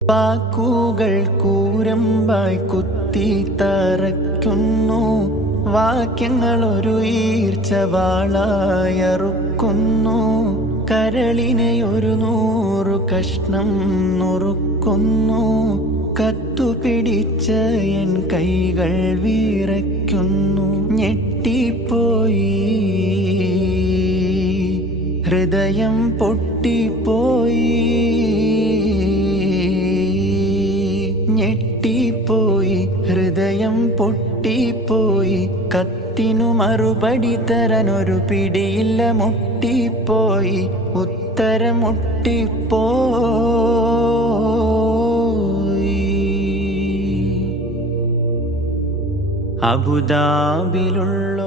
വാക്കുകൾ കൂരമ്പായി കുത്തി തറയ്ക്കുന്നു, വാക്യങ്ങൾ ഒരു ഈർച്ചവാളായി അറുക്കുന്നു, കരളിനെ ഒരു 100 കഷ്ണം നുറുക്കുന്നു. കത്തുപിടിച്ച എൻ കൈകൾ വിറയ്ക്കുന്നു, ഞെട്ടിപ്പോയി ഹൃദയം പൊട്ടിപ്പോയി, ഞെട്ടിപ്പോയി ഹൃദയം പൊട്ടിപ്പോയി. കത്തിനു മറുപടി തരാനൊരു പിടിയില്ല, മുട്ടിപ്പോയി ഉത്തരം മുട്ടിപ്പോയി. അബുദാബിലുള്ള